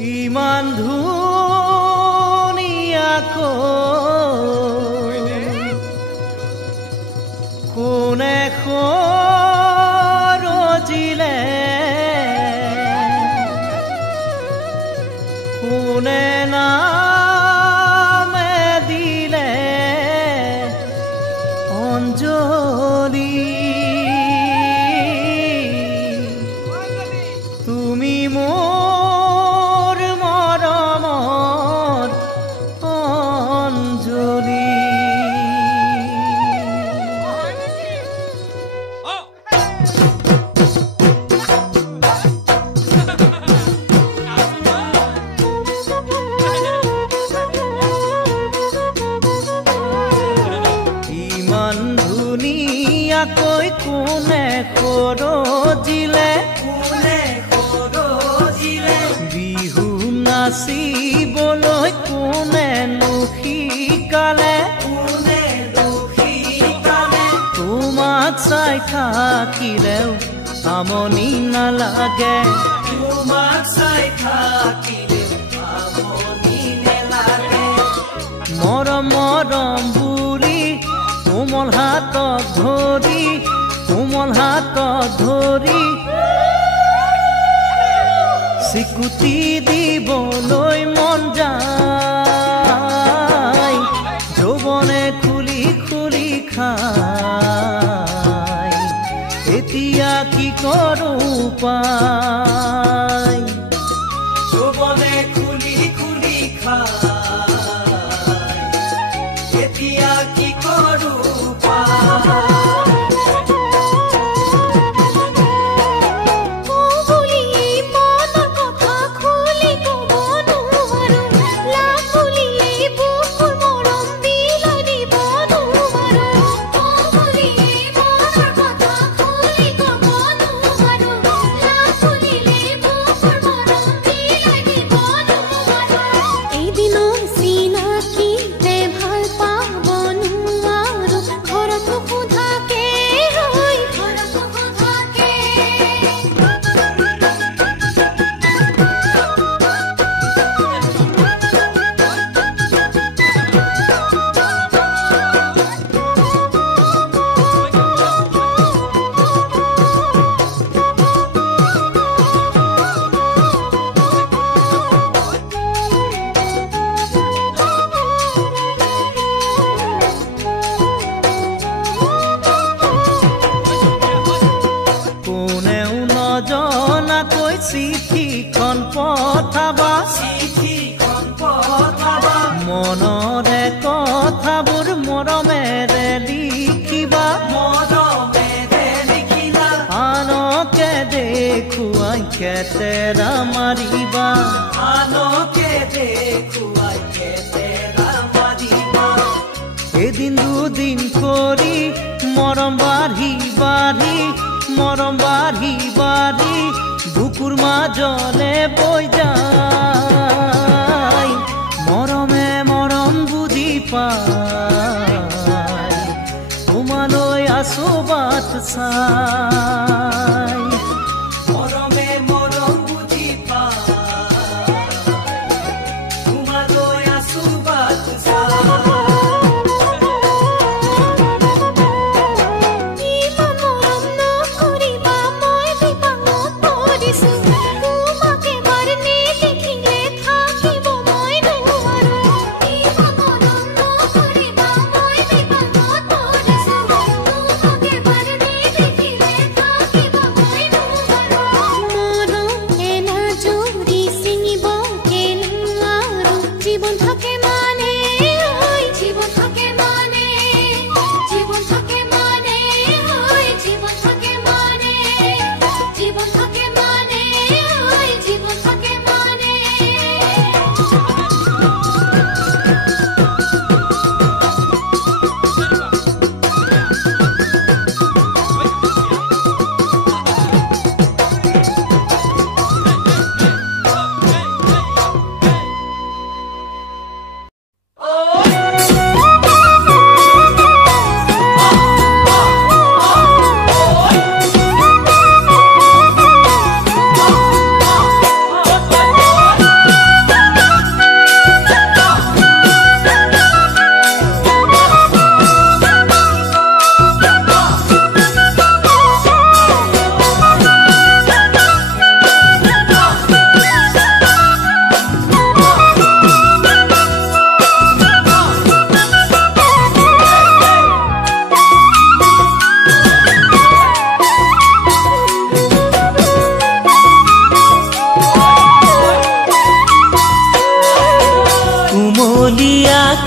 ইমান ধুনীয়াকৈ কোনে সৰজিলে কোনে নামে দিলে অঞ্জলি তুমি মোৰ মৰমৰ অঞ্জলি ইমান ধুনীয়াকৈ কোনে সৰজিলে বিহু নাচিবলৈ কোনেনো শিকালে তোমাক চাই থাকিলেও আমনি নালাগে মৰম মৰম বুলি কোমল হাতত ধৰি চিকুটি দিবলৈ মন যায় যৌৱনে খুলি খুলি খায় এতিয়া কি কৰোঁ উপায় যৌৱনে খুলি খুলি খায় এতিয়া কি কৰোঁ উপায় চিঠিখন পঠাবা মনৰে কথাবোৰ মৰমেৰে লিখিবা আনকে দেখুৱাই কেতেৰা মাৰিবা এদিন দুদিন কৰি মৰম বাঢ়ি বুকুৰ মাজলে বৈ যায় মৰমে মৰম বুজি পায় তোমালৈ আছো বাট চাই মৰমে মৰম বুজি পায় তোমালৈ আছো বাট চাই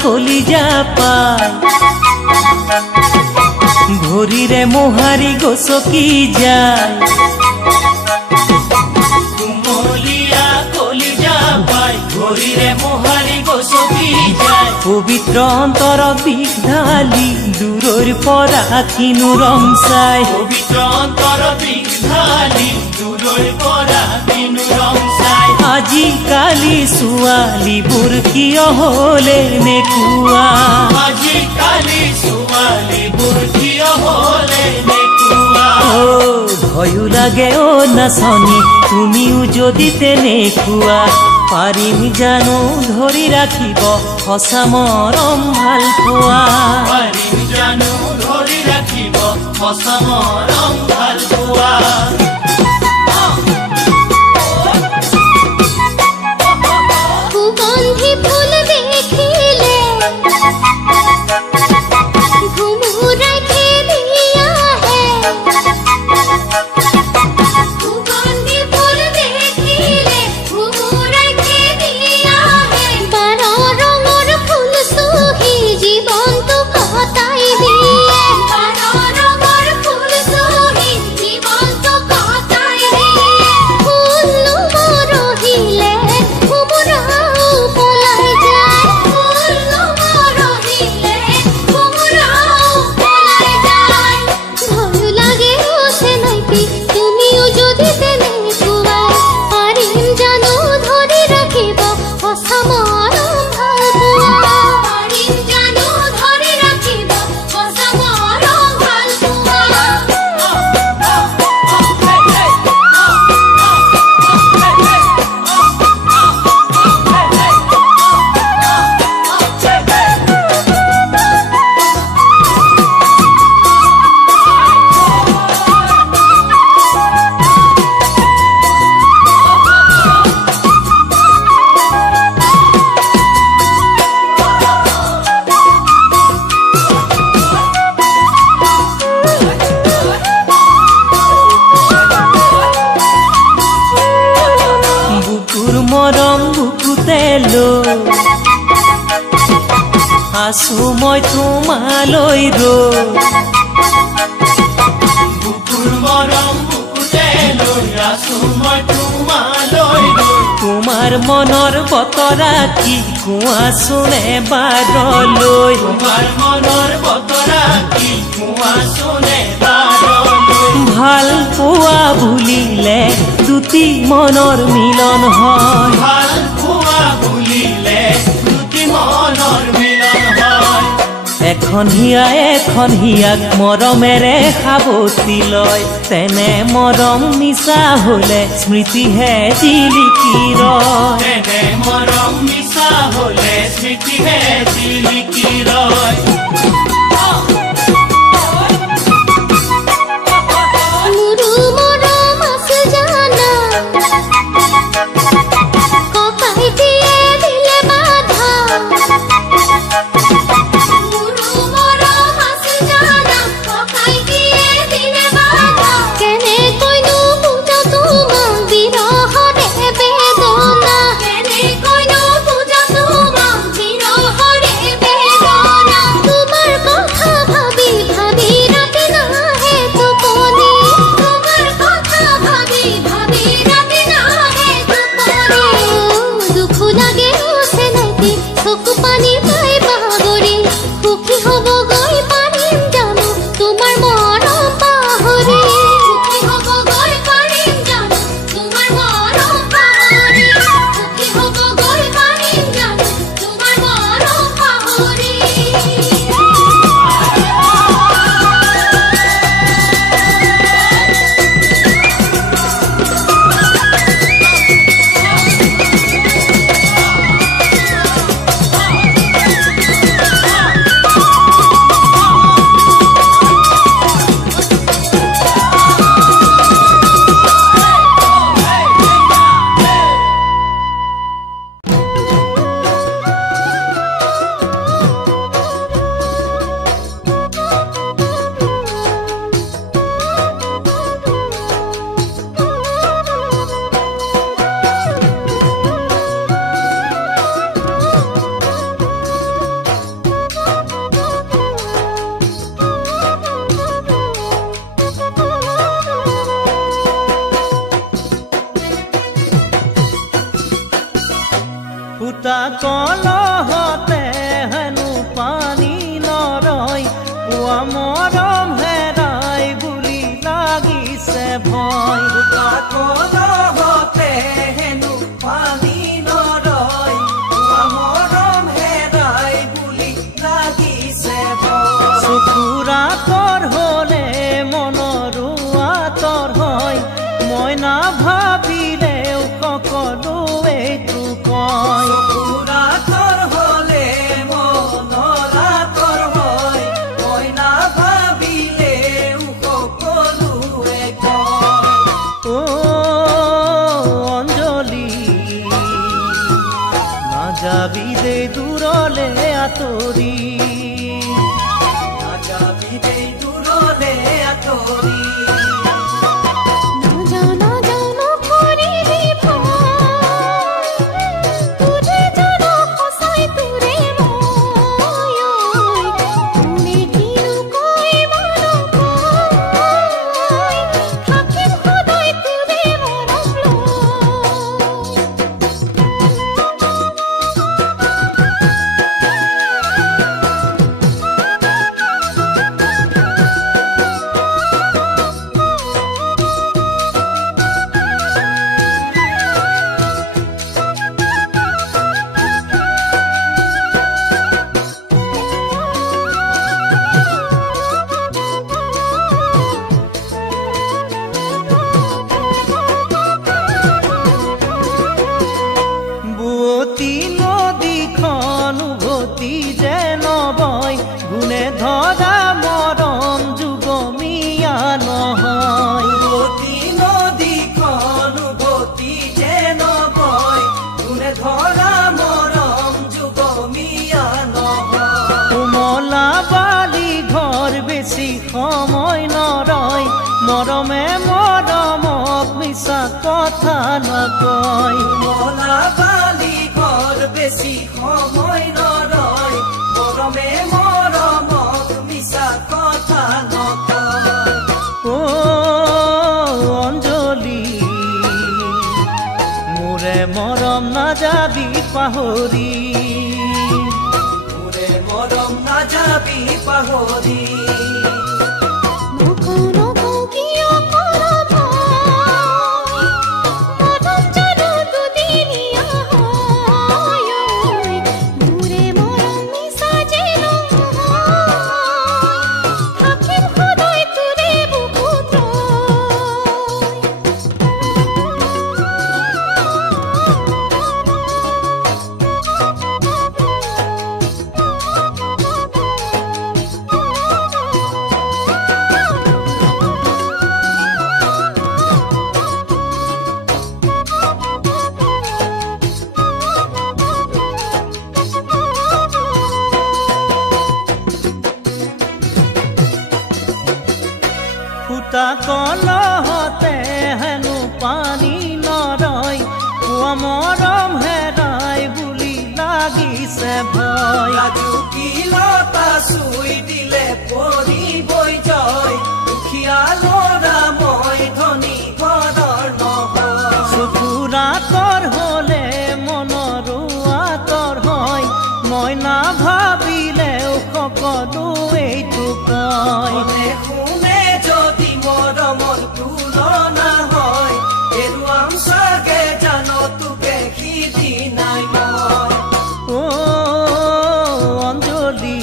কলিজা পায় ভৰিৰে মোহাৰি গছকি যায় কুমলীয়া কলিজা পায় ভৰিৰে মোহাৰি গছকি যায় পবিত্ৰ অন্তৰ বিষ ঢালি দূৰৰ পৰা কিনো ৰং চাই পবিত্ৰ অন্তৰ বিষ ঢালি দূৰৰ পৰা কিনো ৰং চাই আজিকালি ছোৱালীবোৰ কিয় হ'লে নেকুৱা আজিকালি ছোৱালীবোৰ কিয় হ'লে নেকুৱা ভয়ো লাগে নাচনী তুমিও যদি তেনেকুৱা পাৰিম জানো ধৰি ৰাখিব সঁচা মৰম ভাল পোৱা পাৰিম জানো ধৰি ৰাখিব সঁচা মৰম ভাল পোৱা আছো মই তোমালৈ বুকুৰ মৰম বুকুতে লৈ আছো মই তোমালৈ তোমাৰ মনৰ বতৰা কি কোৱাচোন এবাৰলৈ তোমাৰ মনৰ বতৰা কি কোৱাচোন এবাৰলৈ ভাল পোৱা বুলিলে দুটি মনৰ মিলন হয় ভাল পোৱা বুলিলে দুটি মনৰ এখন হিয়াক মৰমেৰে সাৱটি লয় তেনে মৰম মিছা হলে স্মৃতিহে জিলিকি ৰয় তেনে মৰম মিছা হলে স্মৃতিহে জিলিকি ৰয় তোমাৰ কলহতে হেনো পানী নৰয় পুৱা মৰম হেৰাই বুলি লাগিছে ভয় ফুটা কলহতে হেনো পানী নৰয় পুৱা মৰম হেৰাই বুলি লাগিছে ভয় চকুৰা তৰ হলে মনৰো আঁতৰ হয় মই নাভাবিলেও সকলোৱে তো কয় চকুৰা তৰ হলে মনৰ আঁতৰ হয় মই নাভাবিলেও সকলোৱে কয় ও অঞ্জলি নাযাবি দে দূৰলে আঁতৰি নাযাবি দেই দূৰলে আঁতৰি নদীখন উভতি যে নবয় গুণে ধৰা মৰম যুগমীয়া নহয় উভতি নদীখন উভতি যে নবয় গুণে ধৰা মৰম যুগমীয়া নহয় কোমলা বালি ঘৰ বেছি সময় নৰয় মৰমে মৰমক মিছা কথা নকয় মলা বালি ঘৰ বেছি সময় নৰয় মৰমে মৰমক মিছা কথা নকয় ও অঞ্জলি মোৰে মৰম নাযাবি পাহৰি মোৰে মৰম নাযাবি পাহৰি ফুটা কলহতে হেনো পানী নৰয় পুৱা মৰম হেৰাই বুলি লাগিছে ভয় ৰাজুকিলতা চুই দিলে পৰিবই জয় দুখীয়া ল'ৰা মই ধনী ঘৰৰ নহয় চকুৰা তৰ হলে মনৰো আঁতৰ হয় মই নাভাবিলেও সকলোৱেইতো কয় শুনে যদি মৰমৰ তুলনা হয় হেৰুৱাম চাগে জানো তোকে সিদিনাই মই ও অঞ্জলি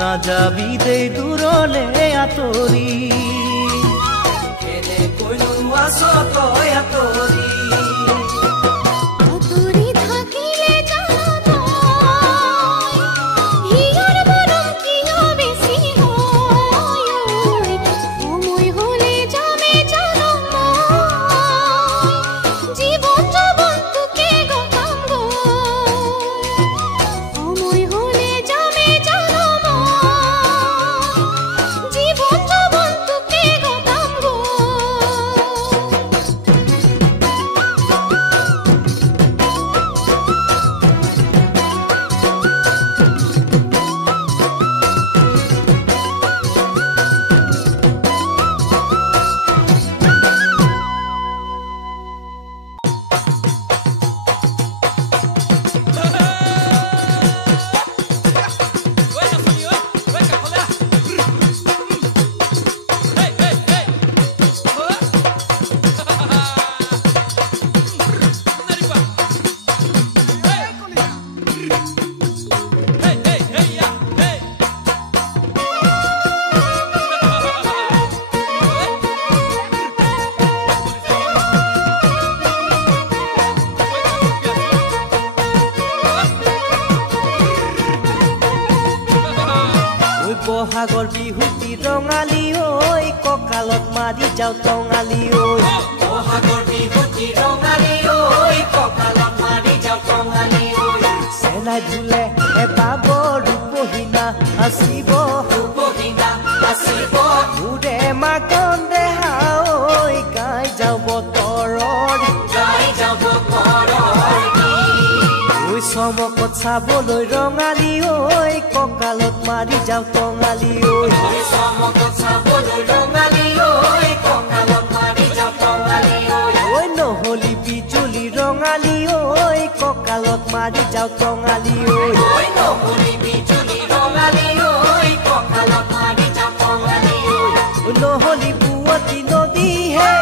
নাযাবি দে দূৰলে আঁতৰি কেনেকৈনো আছ তই আঁতৰি জীবন মাৰি যাওঁ টঙালি ঐ বহাগৰ বিহুটি ৰঙালী ঐ কঁকালত মাৰি যাওঁ টঙালী ঐ চেনাই ধুলে এবাবৰ ৰূপহীনা আছিব ৰূপহীনা আছিব উৰে মাকন দেহা ঐ গাই যাওঁ বতৰৰ গাই যাব বতৰৰ ঐ চমকত চাবলৈ ৰঙালী ঐ কঁকালত মাৰি যাওঁ টঙালি ঐ চমকত চাবলৈ ৰঙালী ঐ কঁকালত মাৰি যাওঁ টঙালী ঐ নহলি বিজুলি ৰঙালী ঐ কঁকালত মাৰি যাওঁ টঙালি ঐ ঐ নহলি বিজুলি ৰঙালী ঐ কঁকালত মাৰি যাওঁ টঙালী নহলি বুৱতী নদী হে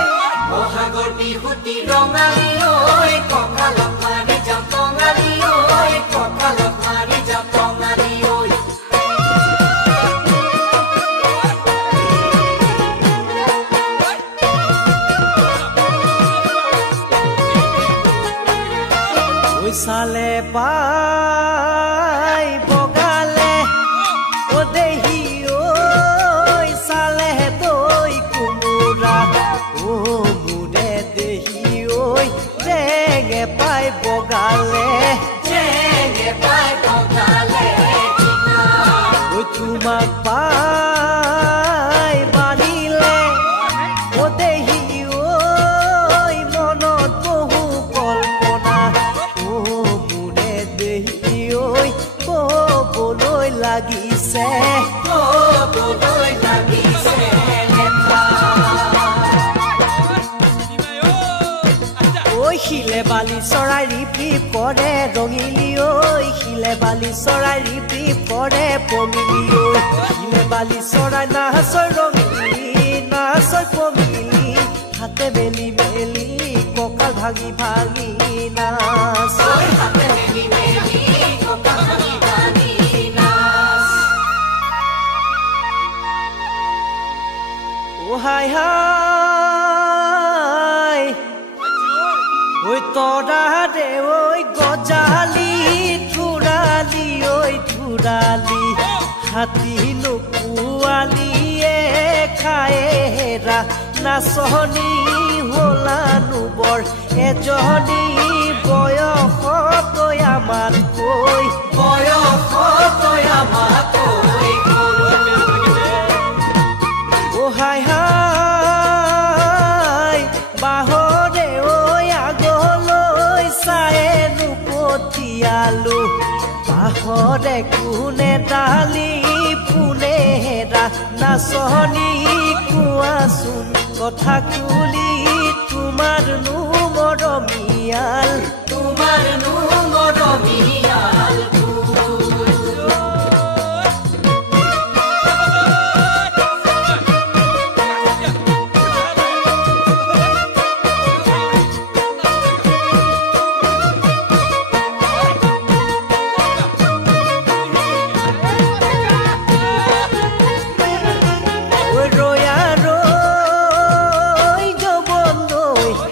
বহাগৰ বিহুটি ৰঙালী ঐ কঁকালত মাৰি যাওঁ টঙালী ঐ কঁকালত মাৰি যাওঁ টঙালী ঐ চালে পাই বগালে ও দেহি ঐ চালে দৈ কোমোৰা ও মোৰে দেহি ঐ জেঙে পাই বগালে জেঙে পাই বগালে ঐ তোমাক পাই বান্ধিলে ও দেহি ঐ মনত বহু কল্পনা ও মোৰে দেহি ঐ ক'বলৈ লাগিছে ক'বলৈ লাগিছে ঐ শিলে বালি চৰাই ৰিপি পৰে ৰঙিলি ঐ শিলে বালি চৰাই ৰিপি পৰে পমিলি ঐ শিলে বালি চৰাই নাচয় ৰঙিলি নাচয় পমিলি হাতে মেলি মেলি কঁকাল ভাঙি ভাঙি নাচ হাতে মেলি মেলি কঁকাল ভাঙি ভাঙি নাচ ও হাই হাই ঐ তৰা দে ঐ গজালি থুৰালি ঐ থুৰালি হাতী নোপোৱালিয়ে খায়েৰা নাচনি হলানো বৰ এজনী বয়সতৈ আমাতকৈ বয়সতৈ আমাতকৈ ও হাই হাই বাহৰে ঐ আগলৈ চায়েনো পঠিয়ালো বাহৰে কোনে ডালি পোনে হেৰা নাচনি কোৱাচোন কথা কুলি তোমাৰনো মৰমীয়াল তোমাৰনো মৰমীয়াল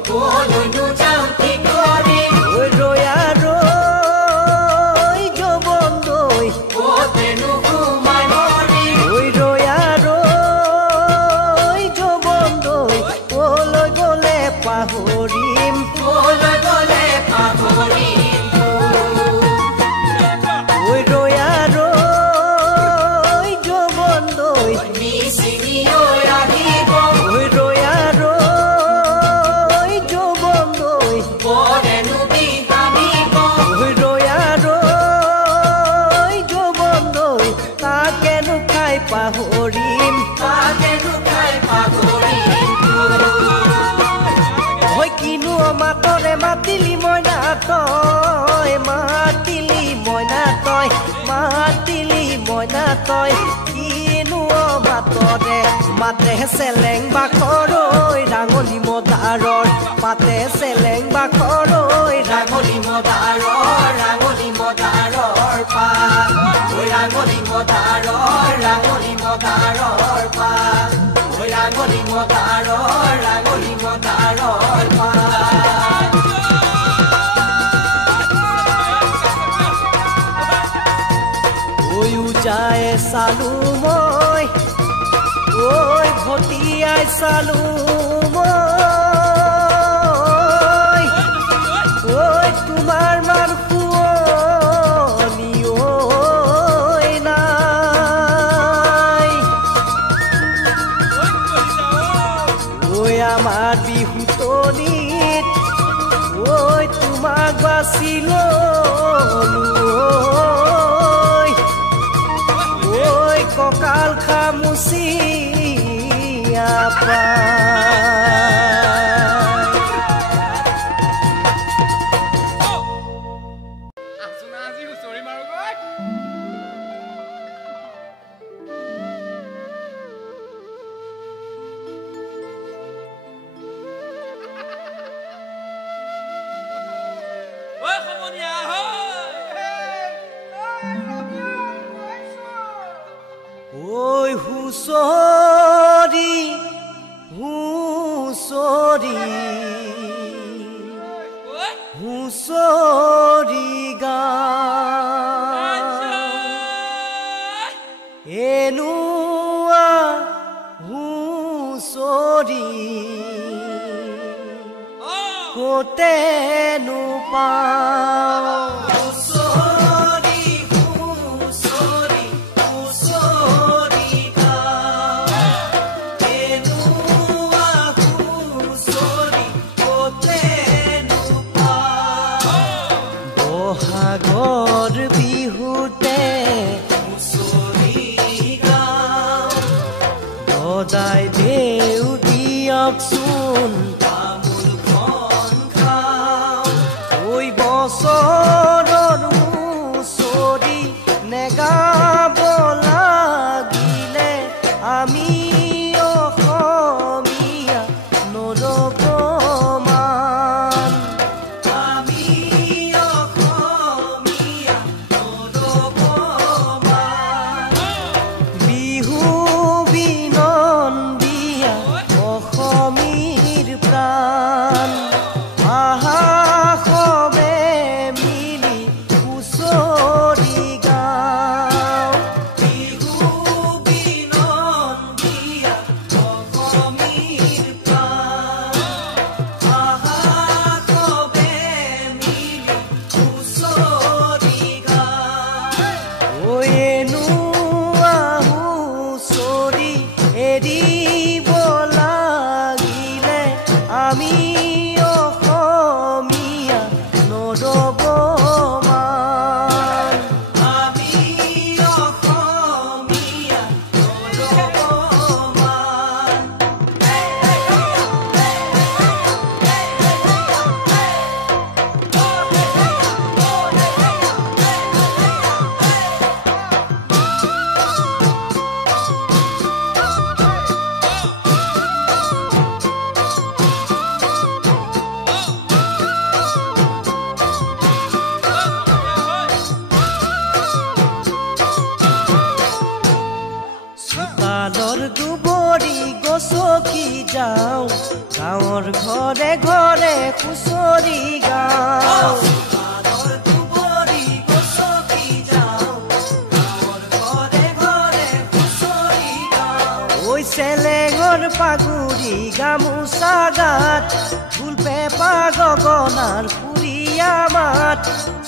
ক'লৈনো যাওঁ কি কৰিম ক'তেনো সোমাই মৰিম ক'লৈ গ'লে পাহৰিম ক'লৈ গ'লে পাহৰিম ঐ ৰয়া ৰৈ যৌৱন দৈ মিচিঙি ঐ আহিব ঐ ৰয়া ৰৈ যৌৱন দৈ পৰেনো বিহানিব ঐ ৰয়া ৰৈ যৌৱন দৈ তাকেনো খাই পাহৰিম তাকেনো খাই পাহৰিম ঐ কিনো মাতৰে মাতিলি মইনা তই মাতিলি মইনা তই মাতিলি মইনা তই কিনো মাতৰে মাতে চেলেং বাখৰৈ ৰাঙলী মদাৰৰ মাতে চেলেং বাখৰৈ ৰাঙলী মদাৰৰ পাত ঐ ৰাঙলী মদাৰৰ পাত ঐ ৰাঙলী মদাৰৰ পাত ঐ উজায়ে চালো মই ঐ ভটিয়াই চাই চালো ঐ তোমাৰ মান শুৱনি ঐ নাই ঐ আমাৰ বিহুতনিত ঐ তোমাক বাচি ললো ঐ কঁকাল খামুচি ঐ হুঁচৰি হুঁচৰি হুঁচৰি এনুৱা হুঁচৰি ক'তেনো পাওঁ বহাগৰ বিহুতে সদায় দেউ দিয়কচোন তামোলখন খাওঁ ঐ বছৰৰ হুঁচৰি নেগাব লাগিলে আমি অসমীয়া নৰব যাওঁ গাঁৱৰ ঘৰে ঘৰে হুঁচৰি গাওঁ ঐ চেলেঙৰ পাগুৰি গামোচা গাত ফুল পেপা গগনাৰ পুৰিয়া মাত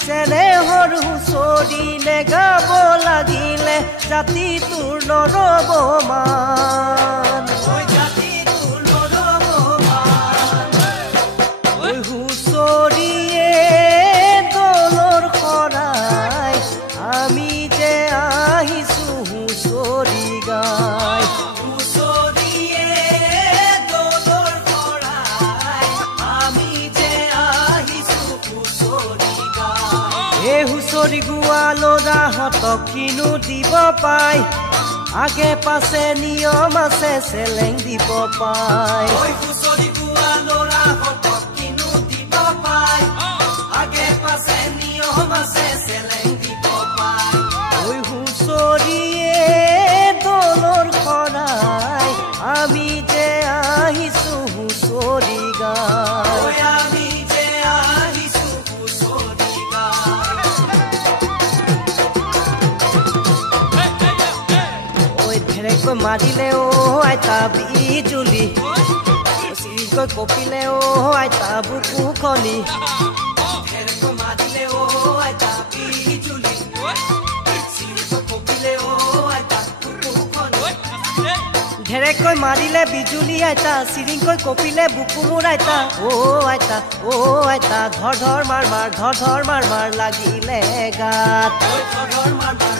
চেনেহৰ হুঁচৰি নেগাব লাগিলে জাতি তোৰ নৰব মান হুঁচৰিয়ে দলৰ শৰাই আমি যে আহিছো হুঁচৰি গাই হুঁচৰিয়ে দলৰ শৰাই আমি যে আহিছো হুঁচৰি গাই এই হুঁচৰি গোৱা ল'ৰাহঁতক কিনো দিব পাই আগে পাছে নিয়ম আছে চেলেং দিব পাই হুঁচৰি গোৱা ল'ৰাহঁতক আগে পাছে নিয়ম আছে চেলেং দিব পাই ঐ হুঁচৰিয়ে দলৰ শৰাই আমি যে আহিছো হুঁচৰি গাই আমি যে আহিছো হুঁচৰি গাই ঐ ধেৰেকৈ মাৰিলে ঐ আইতা বিজুলি চিৰিকৈ কপিলে অ আইতা বুকুখনি ঢেৰেকৈ মাৰিলে অ আইতা বিজুলি চিৰিকৈ কপিলে অ আইতা বুকুখনি ঢেৰেকৈ মাৰিলে বিজুলি আইতা চিৰিকৈ কপিলে বুকু মোৰ আইতা অ আইতা ধৰ ধৰ মাৰ মাৰ লাগিলে গাত ধৰ ধৰ মাৰ মাৰ